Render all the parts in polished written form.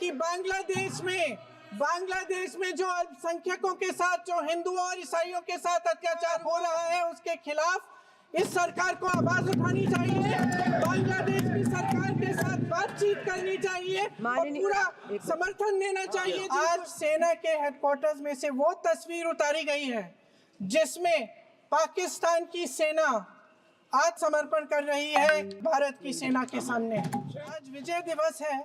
कि बांग्लादेश में जो अल्पसंख्यकों के साथ, जो हिंदुओं और ईसाइयों के साथ अत्याचार हो रहा है, उसके खिलाफ इस सरकार को आवाज उठानी चाहिए। बांग्लादेश की सरकार के साथ बातचीत करनी चाहिए और पूरा समर्थन देना चाहिए। आज सेना के हेडक्वार्टर्स में से वो तस्वीर उतारी गई है जिसमें पाकिस्तान की सेना आत्मसमर्पण कर रही है भारत की सेना के सामने। आज विजय दिवस है।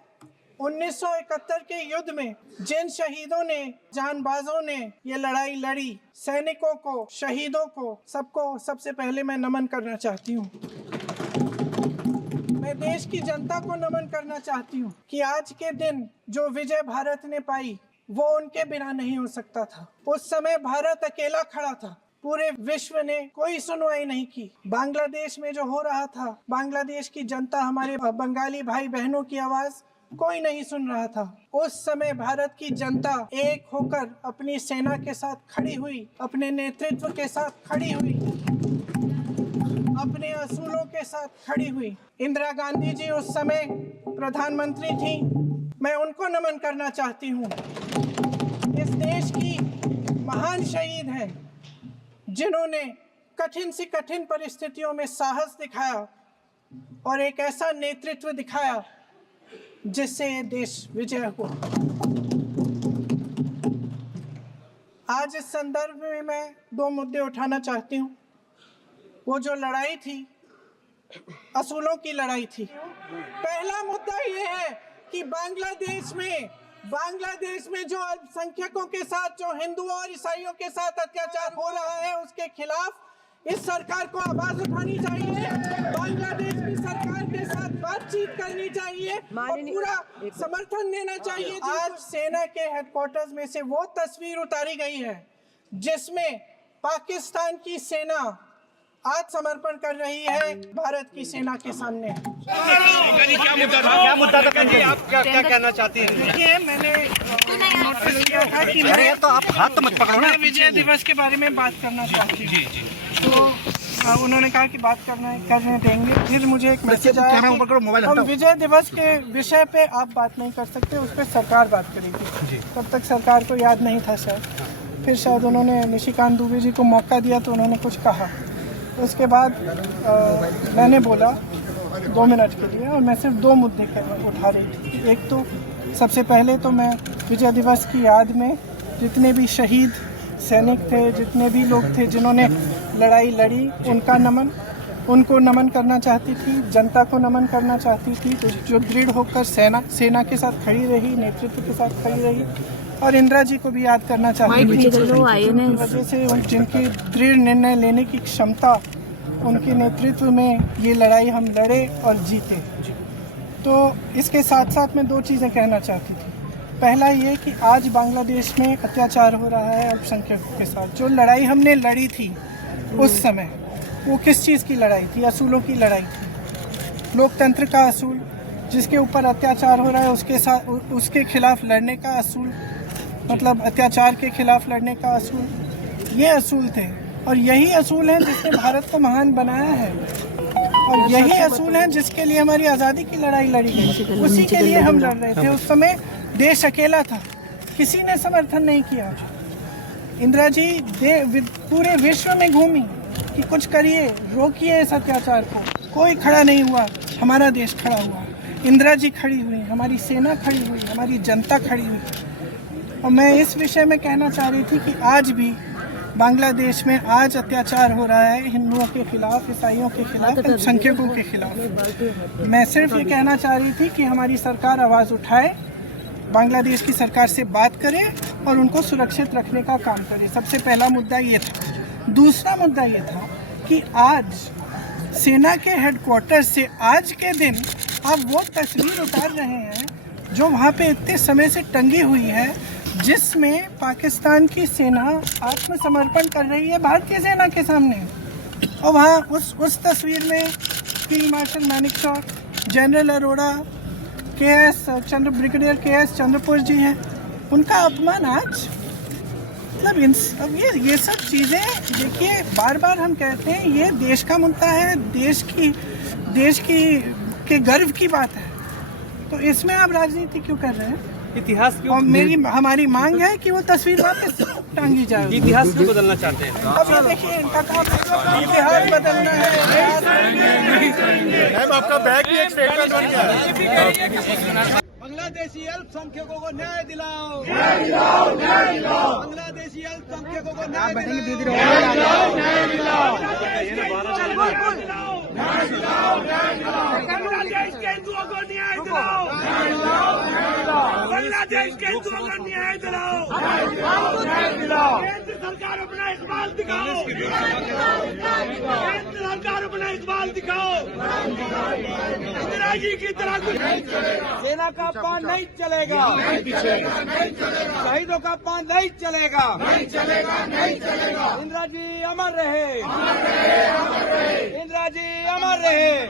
1971 के युद्ध में जिन शहीदों ने, जानबाजों ने ये लड़ाई लड़ी, सैनिकों को, शहीदों को, सबको सबसे पहले मैं नमन करना चाहती हूँ। मैं देश की जनता को नमन करना चाहती हूँ कि आज के दिन जो विजय भारत ने पाई वो उनके बिना नहीं हो सकता था। उस समय भारत अकेला खड़ा था, पूरे विश्व ने कोई सुनवाई नहीं की। बांग्लादेश में जो हो रहा था, बांग्लादेश की जनता, हमारे बंगाली भाई बहनों की आवाज कोई नहीं सुन रहा था। उस समय भारत की जनता एक होकर अपनी सेना के साथ खड़ी हुई, अपने नेतृत्व के साथ खड़ी हुई, अपने असूलों के साथ खड़ी हुई। इंदिरा गांधी जी उस समय प्रधानमंत्री थी। मैं उनको नमन करना चाहती हूँ। इस देश की महान शहीद हैं जिन्होंने कठिन से कठिन परिस्थितियों में साहस दिखाया और एक ऐसा नेतृत्व दिखाया जिससे ये देश विजय हुआ। आज इस संदर्भ में मैं दो मुद्दे उठाना चाहती हूँ। वो जो लड़ाई थी, असूलों की लड़ाई थी। पहला मुद्दा ये है कि बांग्लादेश में जो अल्पसंख्यकों के साथ, जो हिंदुओं और ईसाइयों के साथ अत्याचार हो रहा है, उसके खिलाफ इस सरकार को आवाज उठानी चाहिए। बांग्लादेश की सरकार के साथ बातचीत करनी चाहिए और पूरा समर्थन देना चाहिए। आज सेना के हेडक्वार्टर्स में से वो तस्वीर उतारी गई है जिसमें पाकिस्तान की सेना आत्मसमर्पण कर रही है भारत की सेना के सामने। क्या मुद्दा था जी? आप क्या कहना चाहती हैं? देखिए, मैंने नोटिस किया था कि मैं तो आप हाथ मत पकड़ो ना। विजय दिवस के बारे में बात करना चाहती हूँ। तो उन्होंने कहा कि बात करने देंगे। फिर मुझे एक मैसेज आया, हम विजय दिवस के विषय पे आप बात नहीं कर सकते, उस पर सरकार बात करेगी। तब तक सरकार को याद नहीं था शायद। फिर शायद उन्होंने निशिकांत दुबे जी को मौका दिया तो उन्होंने कुछ कहा। उसके बाद मैंने बोला 2 मिनट के लिए, और मैं सिर्फ 2 मुद्दे उठा रही थी। एक तो सबसे पहले तो मैं विजय दिवस की याद में जितने भी शहीद सैनिक थे, जितने भी लोग थे जिन्होंने लड़ाई लड़ी, उनको नमन करना चाहती थी। जनता को नमन करना चाहती थी जो दृढ़ होकर सेना के साथ खड़ी रही, नेतृत्व के साथ खड़ी रही। और इंदिरा जी को भी याद करना चाहती थी, वजह से जिनकी दृढ़ निर्णय लेने की क्षमता, उनके नेतृत्व में ये लड़ाई हम लड़े और जीते। तो इसके साथ साथ मैं 2 चीज़ें कहना चाहती थी। पहला ये कि आज बांग्लादेश में अत्याचार हो रहा है अल्पसंख्यकों के साथ। जो लड़ाई हमने लड़ी थी उस समय, वो किस चीज़ की लड़ाई थी? असूलों की लड़ाई थी। लोकतंत्र का असूल, जिसके ऊपर अत्याचार हो रहा है उसके खिलाफ लड़ने का असूल, मतलब अत्याचार के खिलाफ लड़ने का असूल, ये असूल थे। और यही असूल हैं जिसने भारत को महान बनाया है, और यही असूल हैं जिसके लिए हमारी आज़ादी की लड़ाई लड़ी गई। उसी के लिए हम लड़ रहे थे। उस समय देश अकेला था, किसी ने समर्थन नहीं किया। इंदिरा जी पूरे विश्व में घूमी कि कुछ करिए, रोकिए इस अत्याचार को। कोई खड़ा नहीं हुआ, हमारा देश खड़ा हुआ। इंदिरा जी खड़ी हुई, हमारी सेना खड़ी हुई, हमारी जनता खड़ी हुई। और मैं इस विषय में कहना चाह रही थी कि आज भी बांग्लादेश में आज अत्याचार हो रहा है हिंदुओं के खिलाफ, ईसाइयों के खिलाफ, अल्पसंख्यकों के खिलाफ। मैं सिर्फ ये कहना चाह रही थी कि हमारी सरकार आवाज़ उठाए, बांग्लादेश की सरकार से बात करे और उनको सुरक्षित रखने का काम करे। सबसे पहला मुद्दा ये था। दूसरा मुद्दा ये था कि आज सेना के हेडक्वार्टर से आज के दिन आप वो तस्वीर उतार रहे हैं जो वहाँ पे इतने समय से टंगी हुई है, जिसमें पाकिस्तान की सेना आत्मसमर्पण कर रही है भारतीय सेना के सामने। और वहाँ उस तस्वीर में field marshal Manekshaw, general Arora, brigadier KS. Chandrapur ji हैं। उनका अपमान आज, मतलब अब ये सब चीज़ें देखिए, बार बार हम कहते हैं ये देश का मुद्दा है, देश की के गर्व की बात है। तो इसमें आप राजनीति क्यों कर रहे हैं? इतिहास और हमारी मांग है कि वो तस्वीर वापस टांगी जाए। इतिहास क्यों बदलना चाहते हैं? अब ये देखिए इनका काम इतिहास बदलना है। आपका बैग भी एक स्टेटमेंट बन गया। बांग्लादेशी अल्पसंख्यकों को न्याय दिलाओ, बांग्लादेशी अल्पसंख्यकों को न्याय दिलाओ। बांग्लादेश के हिंदुओं को न्याय दिलाओ, बांग्लादेश के हिंदुओं को न्याय दिलाओ। केंद्र सरकार अपना इकबाल दिखाओ, केंद्र सरकार अपना इकबाल दिखाओ। इंदिरा जी की तरह सेना का अपमान नहीं चलेगा, शहीदों का अपमान नहीं चलेगा। इंदिरा जी अमर रहे, इंदिरा जी अमर रहे।